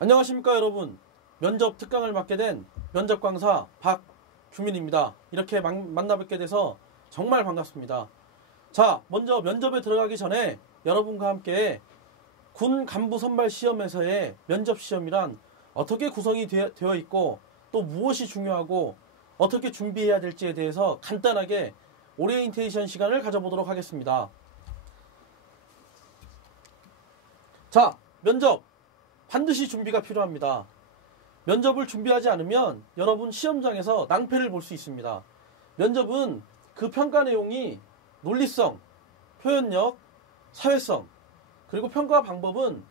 안녕하십니까 여러분. 면접 특강을 맡게 된 면접 강사 박규민입니다. 이렇게 만나 뵙게 돼서 정말 반갑습니다. 자, 먼저 면접에 들어가기 전에 여러분과 함께 군 간부 선발 시험에서의 면접 시험이란 어떻게 구성이 되어 있고 또 무엇이 중요하고 어떻게 준비해야 될지에 대해서 간단하게 오리엔테이션 시간을 가져보도록 하겠습니다. 자, 면접 반드시 준비가 필요합니다. 면접을 준비하지 않으면 여러분 시험장에서 낭패를 볼 수 있습니다. 면접은 그 평가 내용이 논리성, 표현력, 사회성, 그리고 평가 방법은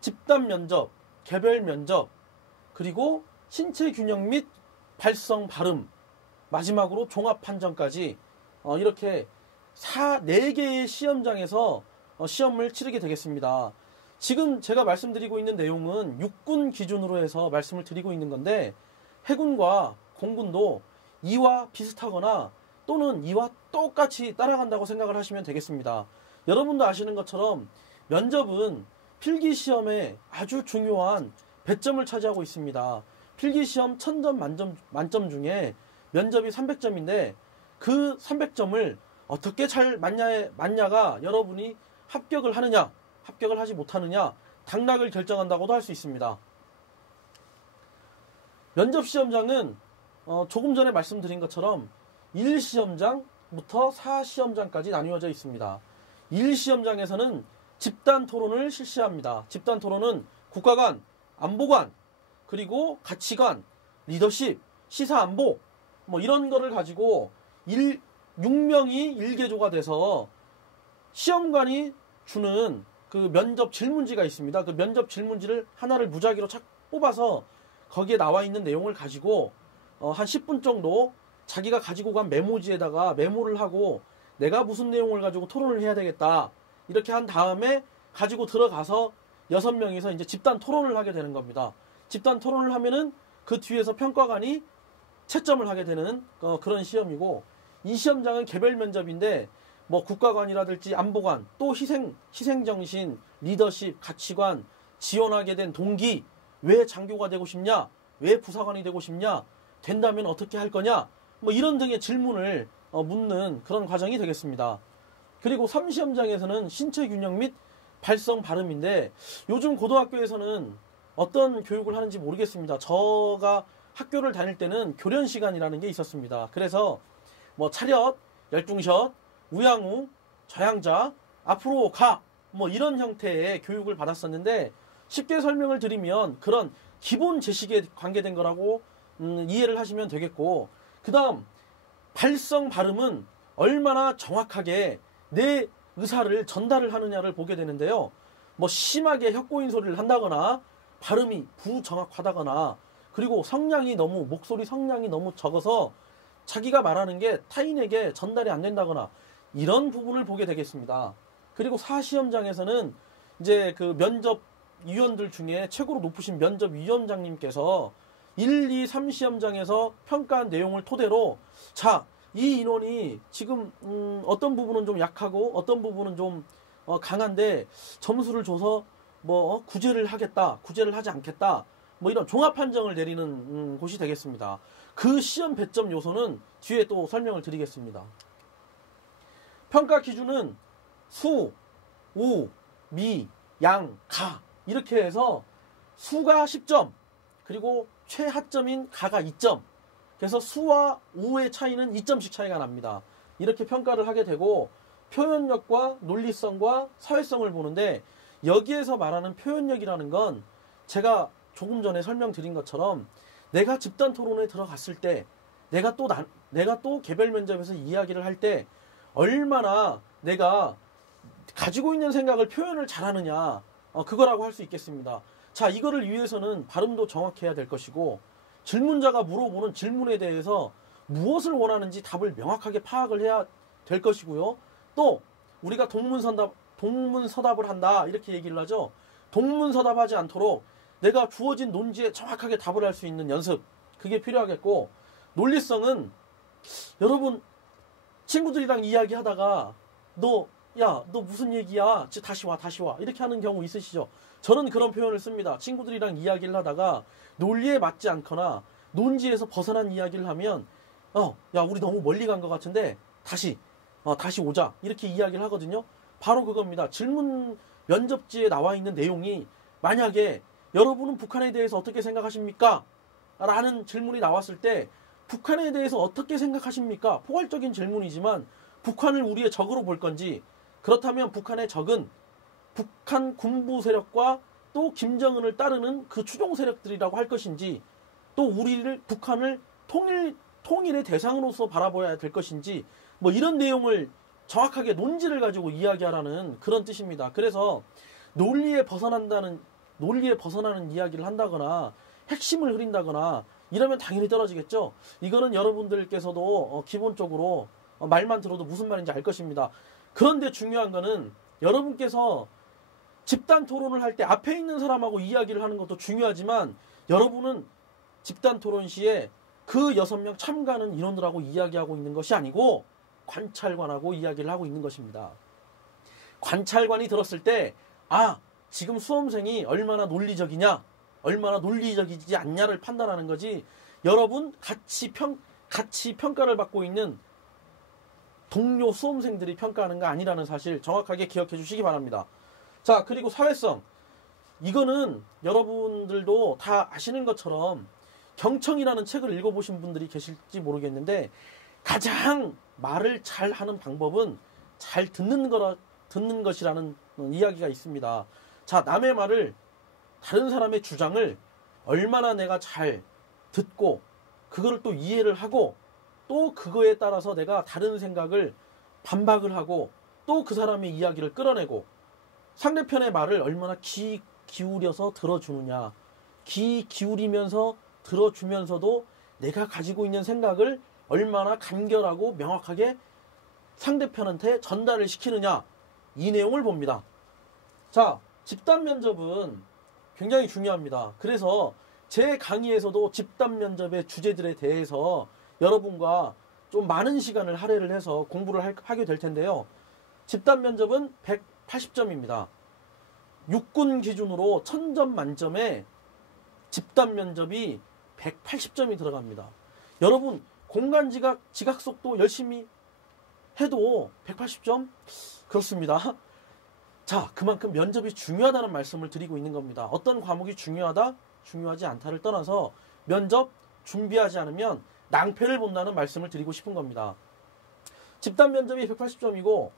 집단 면접, 개별 면접, 그리고 신체 균형 및 발성 발음, 마지막으로 종합 판정까지 이렇게 4개의 시험장에서 시험을 치르게 되겠습니다. 지금 제가 말씀드리고 있는 내용은 육군 기준으로 해서 말씀을 드리고 있는 건데 해군과 공군도 이와 비슷하거나 또는 이와 똑같이 따라간다고 생각을 하시면 되겠습니다. 여러분도 아시는 것처럼 면접은 필기시험에 아주 중요한 배점을 차지하고 있습니다. 필기시험 1000점 만점 중에 면접이 300점인데 그 300점을 어떻게 잘 맞냐가 여러분이 합격을 하느냐 합격을 하지 못하느냐 당락을 결정한다고도 할 수 있습니다. 면접시험장은 조금 전에 말씀드린 것처럼 1시험장부터 4시험장까지 나뉘어져 있습니다. 1시험장에서는 집단 토론을 실시합니다. 집단 토론은 국가관, 안보관, 그리고 가치관, 리더십, 시사안보 이런 거를 가지고 6명이 일개조가 돼서 시험관이 주는 그 면접 질문지가 있습니다. 그 면접 질문지를 하나를 무작위로 착 뽑아서 거기에 나와 있는 내용을 가지고 한 10분 정도 자기가 가지고 간 메모지에다가 메모를 하고 내가 무슨 내용을 가지고 토론을 해야 되겠다. 이렇게 한 다음에 가지고 들어가서 6명이서 이제 집단 토론을 하게 되는 겁니다. 집단 토론을 하면은 그 뒤에서 평가관이 채점을 하게 되는 그런 시험이고 이 시험장은 개별 면접인데 국가관이라든지 안보관, 또 희생정신, 리더십, 가치관, 지원하게 된 동기, 왜 장교가 되고 싶냐, 왜 부사관이 되고 싶냐, 된다면 어떻게 할 거냐, 이런 등의 질문을 묻는 그런 과정이 되겠습니다. 그리고 3시험장에서는 신체 균형 및 발성 발음인데 요즘 고등학교에서는 어떤 교육을 하는지 모르겠습니다. 제가 학교를 다닐 때는 교련 시간이라는 게 있었습니다. 그래서 차렷, 열중샷, 우양우, 좌양자, 앞으로 가, 이런 형태의 교육을 받았었는데 쉽게 설명을 드리면 그런 기본 제식에 관계된 거라고 이해를 하시면 되겠고, 그 다음 발성 발음은 얼마나 정확하게 내 의사를 전달을 하느냐를 보게 되는데요. 심하게 혀꼬인 소리를 한다거나 발음이 부정확하다거나 그리고 목소리 성량이 너무 적어서 자기가 말하는 게 타인에게 전달이 안 된다거나 이런 부분을 보게 되겠습니다. 그리고 4시험장에서는 이제 그 면접위원들 중에 최고로 높으신 면접위원장님께서 1, 2, 3시험장에서 평가한 내용을 토대로 자, 이 인원이 지금 어떤 부분은 좀 약하고 어떤 부분은 좀 강한데 점수를 줘서 구제를 하겠다, 구제를 하지 않겠다, 이런 종합 판정을 내리는 곳이 되겠습니다. 그 시험 배점 요소는 뒤에 또 설명을 드리겠습니다. 평가 기준은 수, 우, 미, 양, 가 이렇게 해서 수가 10점 그리고 최하점인 가가 2점, 그래서 수와 우의 차이는 2점씩 차이가 납니다. 이렇게 평가를 하게 되고 표현력과 논리성과 사회성을 보는데 여기에서 말하는 표현력이라는 건 제가 조금 전에 설명드린 것처럼 내가 집단 토론에 들어갔을 때 내가 또 개별 면접에서 이야기를 할 때 얼마나 내가 가지고 있는 생각을 표현을 잘하느냐, 그거라고 할 수 있겠습니다. 자, 이거를 위해서는 발음도 정확해야 될 것이고 질문자가 물어보는 질문에 대해서 무엇을 원하는지 답을 명확하게 파악을 해야 될 것이고요. 또 우리가 동문서답을 한다 이렇게 얘기를 하죠. 동문서답하지 않도록 내가 주어진 논지에 정확하게 답을 할 수 있는 연습, 그게 필요하겠고, 논리성은 여러분 친구들이랑 이야기하다가 너 야, 너 무슨 얘기야? 다시 와, 다시 와. 이렇게 하는 경우 있으시죠? 저는 그런 표현을 씁니다. 친구들이랑 이야기를 하다가 논리에 맞지 않거나 논지에서 벗어난 이야기를 하면 야, 우리 너무 멀리 간 것 같은데 다시 오자. 이렇게 이야기를 하거든요. 바로 그겁니다. 질문 면접지에 나와 있는 내용이 만약에 여러분은 북한에 대해서 어떻게 생각하십니까? 라는 질문이 나왔을 때 북한에 대해서 어떻게 생각하십니까? 포괄적인 질문이지만 북한을 우리의 적으로 볼 건지, 그렇다면 북한의 적은 북한 군부 세력과 또 김정은을 따르는 그 추종 세력들이라고 할 것인지, 또 북한을 통일의 대상으로서 바라봐야 될 것인지, 뭐 이런 내용을 정확하게 논지를 가지고 이야기하라는 그런 뜻입니다. 그래서 논리에 벗어나는 이야기를 한다거나 핵심을 흐린다거나 이러면 당연히 떨어지겠죠. 이거는 여러분들께서도 기본적으로 말만 들어도 무슨 말인지 알 것입니다. 그런데 중요한 거는 여러분께서 집단 토론을 할 때 앞에 있는 사람하고 이야기를 하는 것도 중요하지만, 여러분은 집단 토론 시에 그 6명 참가하는 인원들하고 이야기하고 있는 것이 아니고 관찰관하고 이야기를 하고 있는 것입니다. 관찰관이 들었을 때 지금 수험생이 얼마나 논리적이냐, 얼마나 논리적이지 않냐를 판단하는 거지, 여러분 같이 평가를 받고 있는 동료 수험생들이 평가하는 거 아니라는 사실 정확하게 기억해 주시기 바랍니다. 자, 그리고 사회성. 이거는 여러분들도 다 아시는 것처럼 경청이라는 책을 읽어보신 분들이 계실지 모르겠는데, 가장 말을 잘 하는 방법은 잘 듣는 것이라는 이야기가 있습니다. 자, 남의 말을, 다른 사람의 주장을 얼마나 내가 잘 듣고 그거를 또 이해를 하고 또 그거에 따라서 내가 다른 생각을 반박을 하고 또 그 사람의 이야기를 끌어내고, 상대편의 말을 얼마나 귀 기울여서 들어주느냐, 귀 기울이면서 들어주면서도 내가 가지고 있는 생각을 얼마나 간결하고 명확하게 상대편한테 전달을 시키느냐, 이 내용을 봅니다. 자, 집단 면접은 굉장히 중요합니다. 그래서 제 강의에서도 집단 면접의 주제들에 대해서 여러분과 좀 많은 시간을 할애를 해서 공부를 하게 될 텐데요. 집단 면접은 180점입니다. 육군 기준으로 1000점 만점에 집단 면접이 180점이 들어갑니다. 여러분, 공간지각, 지각속도 열심히 해도 180점? 그렇습니다. 자, 그만큼 면접이 중요하다는 말씀을 드리고 있는 겁니다. 어떤 과목이 중요하다, 중요하지 않다를 떠나서 면접 준비하지 않으면 낭패를 본다는 말씀을 드리고 싶은 겁니다. 집단 면접이 180점이고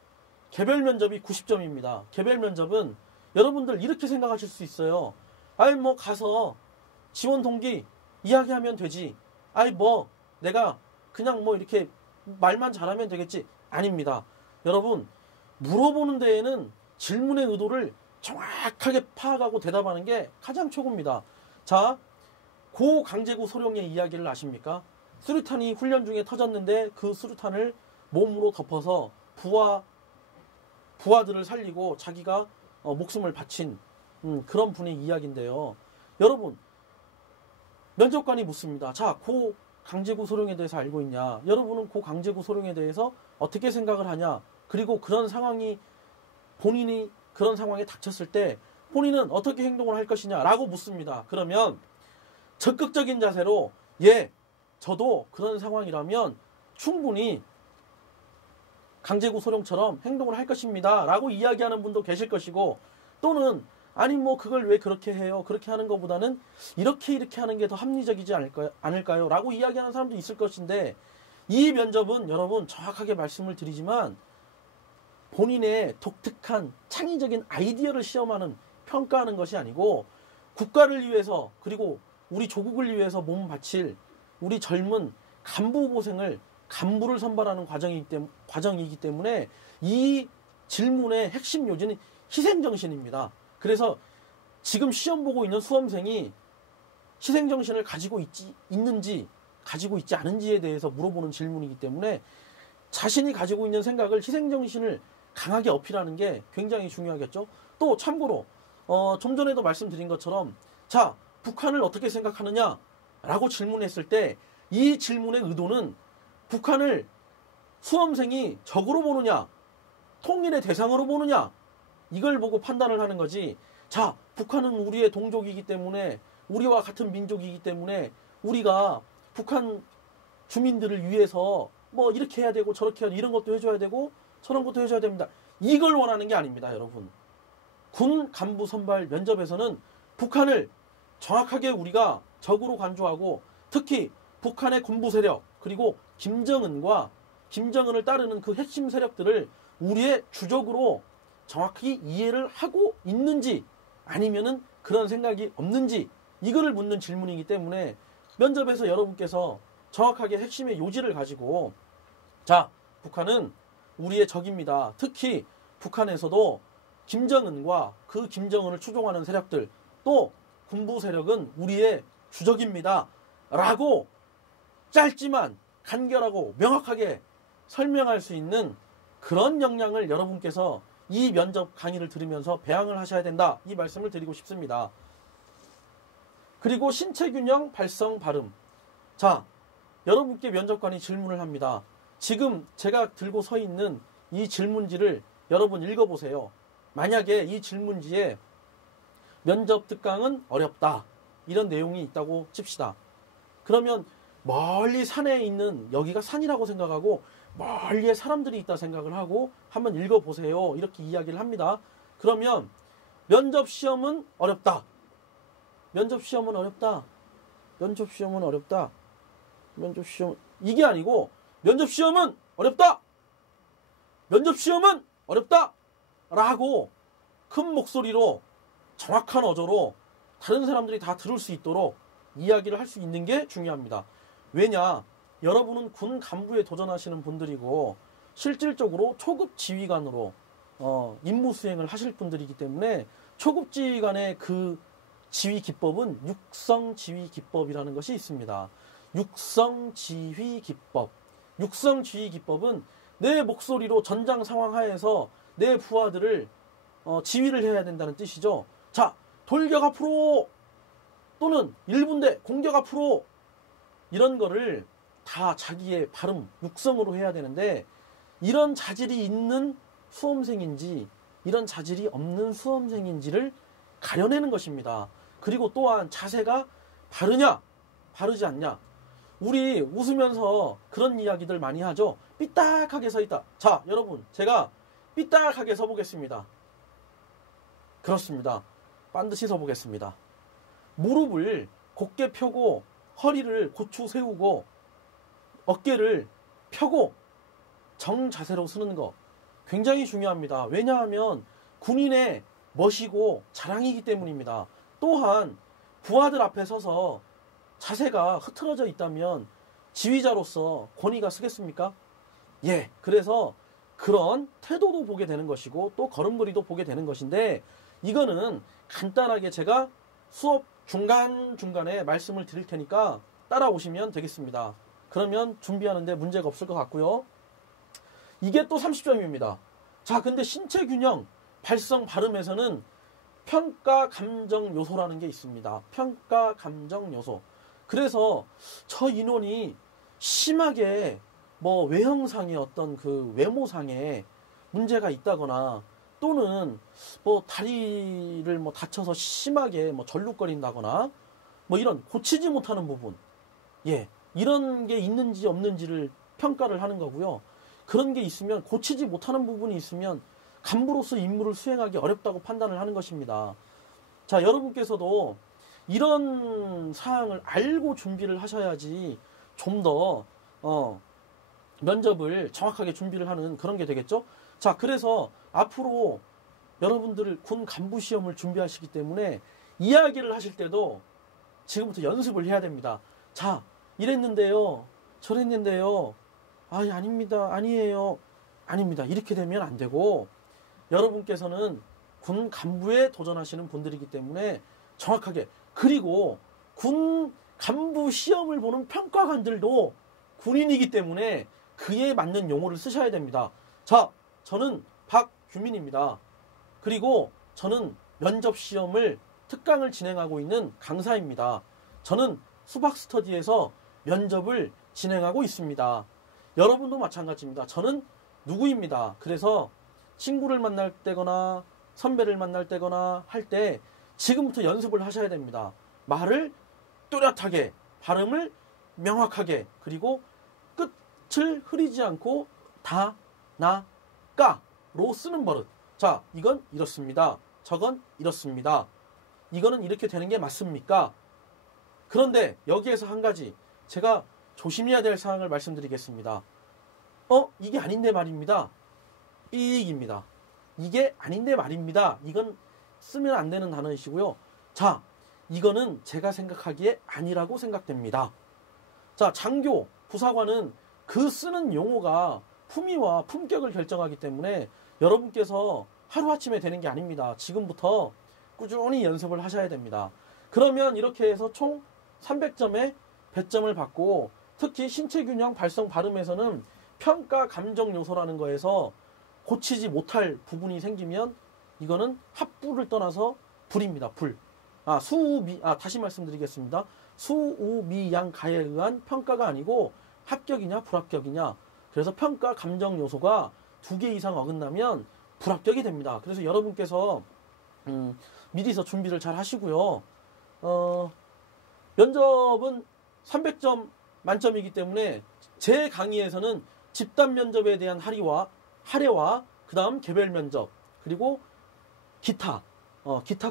개별 면접이 90점입니다. 개별 면접은 여러분들 이렇게 생각하실 수 있어요. 뭐 가서 지원 동기 이야기하면 되지. 내가 그냥 이렇게 말만 잘하면 되겠지. 아닙니다. 여러분, 물어보는 데에는 질문의 의도를 정확하게 파악하고 대답하는 게 가장 최고입니다. 자, 고 강제구 소령의 이야기를 아십니까? 수류탄이 훈련 중에 터졌는데 그 수류탄을 몸으로 덮어서 부하들을 살리고 자기가 목숨을 바친 그런 분의 이야기인데요. 여러분, 면접관이 묻습니다. 자, 고 강제구 소령에 대해서 알고 있냐? 여러분은 고 강제구 소령에 대해서 어떻게 생각을 하냐? 그리고 본인이 그런 상황에 닥쳤을 때 본인은 어떻게 행동을 할 것이냐? 라고 묻습니다. 그러면 적극적인 자세로 저도 그런 상황이라면 충분히 강제구 소령처럼 행동을 할 것입니다. 라고 이야기하는 분도 계실 것이고, 또는 그걸 왜 그렇게 해요? 그렇게 하는 것보다는 이렇게 하는 게 더 합리적이지 않을까요? 라고 이야기하는 사람도 있을 것인데, 이 면접은 여러분 정확하게 말씀을 드리지만 본인의 독특한 창의적인 아이디어를 시험하는, 평가하는 것이 아니고 국가를 위해서, 그리고 우리 조국을 위해서 몸 바칠 우리 젊은 간부를 선발하는 과정이기 때문에 이 질문의 핵심 요지는 희생정신입니다. 그래서 지금 시험 보고 있는 수험생이 희생정신을 가지고 있는지 가지고 있지 않은지에 대해서 물어보는 질문이기 때문에 자신이 가지고 있는 생각을, 희생정신을 강하게 어필하는 게 굉장히 중요하겠죠. 또 참고로 좀 전에도 말씀드린 것처럼, 자, 북한을 어떻게 생각하느냐 라고 질문했을 때 이 질문의 의도는 북한을 수험생이 적으로 보느냐, 통일의 대상으로 보느냐, 이걸 보고 판단을 하는 거지. 자, 북한은 우리의 동족이기 때문에, 우리와 같은 민족이기 때문에 우리가 북한 주민들을 위해서 뭐 이렇게 해야 되고 저렇게 해야 되고 이런 것도 해줘야 되고 저런 것도 해줘야 됩니다. 이걸 원하는 게 아닙니다, 여러분. 군 간부 선발 면접에서는 북한을 정확하게 우리가 적으로 간주하고, 특히 북한의 군부 세력, 그리고 김정은을 따르는 그 핵심 세력들을 우리의 주적으로 정확히 이해를 하고 있는지, 아니면은 그런 생각이 없는지, 이거를 묻는 질문이기 때문에 면접에서 여러분께서 정확하게 핵심의 요지를 가지고, 자, 북한은 우리의 적입니다. 특히 북한에서도 김정은과 그 김정은을 추종하는 세력들, 또 군부 세력은 우리의 주적입니다. 라고 짧지만 간결하고 명확하게 설명할 수 있는 그런 역량을 여러분께서 이 면접 강의를 들으면서 배양을 하셔야 된다, 이 말씀을 드리고 싶습니다. 그리고 신체균형, 발성, 발음. 자, 여러분께 면접관이 질문을 합니다. 지금 제가 들고 서 있는 이 질문지를 여러분 읽어보세요. 만약에 이 질문지에 면접 특강은 어렵다, 이런 내용이 있다고 칩시다. 그러면 멀리 산에 있는, 여기가 산이라고 생각하고 멀리에 사람들이 있다 생각을 하고 한번 읽어보세요, 이렇게 이야기를 합니다. 그러면 면접시험은 어렵다, 면접시험은 어렵다, 면접시험은 어렵다, 면접시험, 이게 아니고 면접시험은 어렵다, 면접시험은 어렵다 라고 큰 목소리로 정확한 어조로 다른 사람들이 다 들을 수 있도록 이야기를 할 수 있는 게 중요합니다. 왜냐, 여러분은 군 간부에 도전하시는 분들이고 실질적으로 초급 지휘관으로 임무 수행을 하실 분들이기 때문에 초급 지휘관의 그 지휘 기법은 육성 지휘 기법이라는 것이 있습니다. 육성 지휘 기법. 육성 지휘 기법은 내 목소리로 전장 상황 하에서 내 부하들을 지휘를 해야 된다는 뜻이죠. 자, 돌격 앞으로, 또는 1분대 공격 앞으로, 이런 거를 다 자기의 발음, 육성으로 해야 되는데, 이런 자질이 있는 수험생인지 이런 자질이 없는 수험생인지를 가려내는 것입니다. 그리고 또한 자세가 바르냐 바르지 않냐. 우리 웃으면서 그런 이야기들 많이 하죠. 삐딱하게 서 있다. 자, 여러분, 제가 삐딱하게 서 보겠습니다. 그렇습니다. 반드시 서 보겠습니다. 무릎을 곧게 펴고 허리를 고추 세우고 어깨를 펴고 정자세로 서는 거 굉장히 중요합니다. 왜냐하면 군인의 멋이고 자랑이기 때문입니다. 또한 부하들 앞에 서서 자세가 흐트러져 있다면 지휘자로서 권위가 쓰겠습니까? 예, 그래서 그런 태도도 보게 되는 것이고 또 걸음걸이도 보게 되는 것인데, 이거는 간단하게 제가 수업 중간중간에 말씀을 드릴 테니까 따라오시면 되겠습니다. 그러면 준비하는데 문제가 없을 것 같고요. 이게 또 30점입니다. 자, 근데 신체 균형, 발성, 발음에서는 평가 감정 요소라는 게 있습니다. 평가 감정 요소. 그래서 저 인원이 심하게 뭐 외형상의 어떤 그 외모상에 문제가 있다거나 또는 뭐 다리를 뭐 다쳐서 심하게 뭐 절룩거린다거나 뭐 이런 고치지 못하는 부분, 예, 이런 게 있는지 없는지를 평가를 하는 거고요. 그런 게 있으면, 고치지 못하는 부분이 있으면 간부로서 임무를 수행하기 어렵다고 판단을 하는 것입니다. 자, 여러분께서도 이런 사항을 알고 준비를 하셔야지 좀 더 면접을 정확하게 준비를 하는 그런 게 되겠죠. 자, 그래서 앞으로 여러분들 군 간부 시험을 준비하시기 때문에 이야기를 하실 때도 지금부터 연습을 해야 됩니다. 자, 이랬는데요, 저랬는데요, 아니, 아닙니다, 아니에요, 아닙니다, 이렇게 되면 안 되고, 여러분께서는 군 간부에 도전하시는 분들이기 때문에 정확하게, 그리고 군 간부 시험을 보는 평가관들도 군인이기 때문에 그에 맞는 용어를 쓰셔야 됩니다. 자, 저는 박규민입니다. 그리고 저는 면접시험을 특강을 진행하고 있는 강사입니다. 저는 수박스터디에서 면접을 진행하고 있습니다. 여러분도 마찬가지입니다. 저는 누구입니다. 그래서 친구를 만날 때거나 선배를 만날 때거나 할 때 지금부터 연습을 하셔야 됩니다. 말을 뚜렷하게, 발음을 명확하게, 그리고 끝을 흐리지 않고 다, 나, 까로 쓰는 버릇. 자, 이건 이렇습니다. 저건 이렇습니다. 이거는 이렇게 되는 게 맞습니까? 그런데 여기에서 한 가지 제가 조심해야 될 사항을 말씀드리겠습니다. 이게 아닌데 말입니다. 삑입니다. 이게 아닌데 말입니다. 이건 쓰면 안 되는 단어이시고요. 자, 이거는 제가 생각하기에 아니라고 생각됩니다. 자, 장교, 부사관은 그 쓰는 용어가 품위와 품격을 결정하기 때문에 여러분께서 하루아침에 되는 게 아닙니다. 지금부터 꾸준히 연습을 하셔야 됩니다. 그러면 이렇게 해서 총 300점에 100점을 받고, 특히 신체균형, 발성, 발음에서는 평가 감정 요소라는 거에서 고치지 못할 부분이 생기면 이거는 합부를 떠나서 불입니다. 불. 다시 말씀드리겠습니다. 수우미양가에 의한 평가가 아니고 합격이냐 불합격이냐. 그래서 평가 감정 요소가 2개 이상 어긋나면 불합격이 됩니다. 그래서 여러분께서 미리서 준비를 잘 하시고요. 면접은 300점 만점이기 때문에 제 강의에서는 집단 면접에 대한 할애와 그 다음 개별 면접, 그리고 기타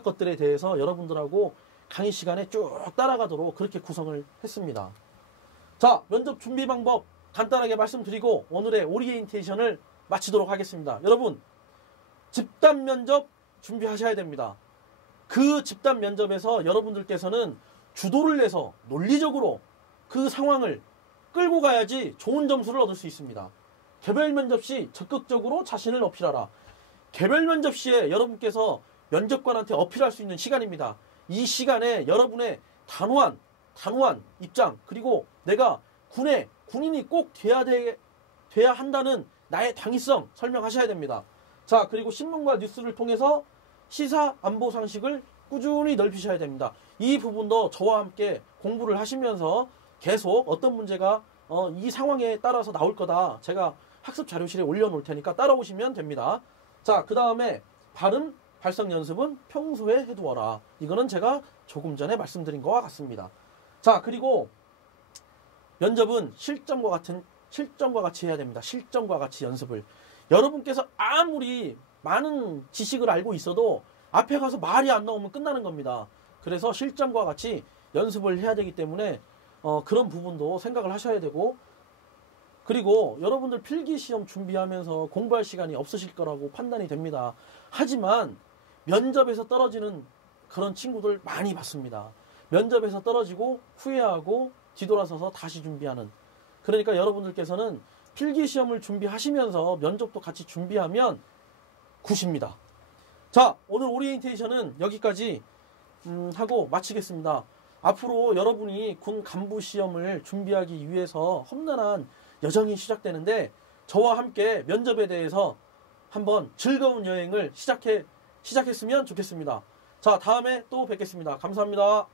것들에 대해서 여러분들하고 강의 시간에 쭉 따라가도록 그렇게 구성을 했습니다. 자, 면접 준비 방법 간단하게 말씀드리고 오늘의 오리엔테이션을 마치도록 하겠습니다. 여러분, 집단 면접 준비하셔야 됩니다. 그 집단 면접에서 여러분들께서는 주도를 내서 논리적으로 그 상황을 끌고 가야지 좋은 점수를 얻을 수 있습니다. 개별 면접 시 적극적으로 자신을 어필하라. 개별 면접 시에 여러분께서 면접관한테 어필할 수 있는 시간입니다. 이 시간에 여러분의 단호한 입장, 그리고 내가 군인이 꼭 돼야 한다는 나의 당위성 설명하셔야 됩니다. 자, 그리고 신문과 뉴스를 통해서 시사 안보 상식을 꾸준히 넓히셔야 됩니다. 이 부분도 저와 함께 공부를 하시면서 계속 어떤 문제가 이 상황에 따라서 나올 거다. 제가 학습 자료실에 올려놓을 테니까 따라오시면 됩니다. 자, 그 다음에 발음, 발성 연습은 평소에 해두어라. 이거는 제가 조금 전에 말씀드린 것과 같습니다. 자, 그리고 면접은 실전과 같이 해야 됩니다. 실전과 같이 연습을. 여러분께서 아무리 많은 지식을 알고 있어도 앞에 가서 말이 안 나오면 끝나는 겁니다. 그래서 실전과 같이 연습을 해야 되기 때문에 그런 부분도 생각을 하셔야 되고, 그리고 여러분들 필기시험 준비하면서 공부할 시간이 없으실 거라고 판단이 됩니다. 하지만 면접에서 떨어지는 그런 친구들 많이 봤습니다. 면접에서 떨어지고 후회하고 뒤돌아서서 다시 준비하는. 그러니까 여러분들께서는 필기시험을 준비하시면서 면접도 같이 준비하면 굿입니다. 자, 오늘 오리엔테이션은 여기까지 하고 마치겠습니다. 앞으로 여러분이 군 간부 시험을 준비하기 위해서 험난한 여정이 시작되는데 저와 함께 면접에 대해서 한번 즐거운 여행을 시작했으면 좋겠습니다. 자, 다음에 또 뵙겠습니다. 감사합니다.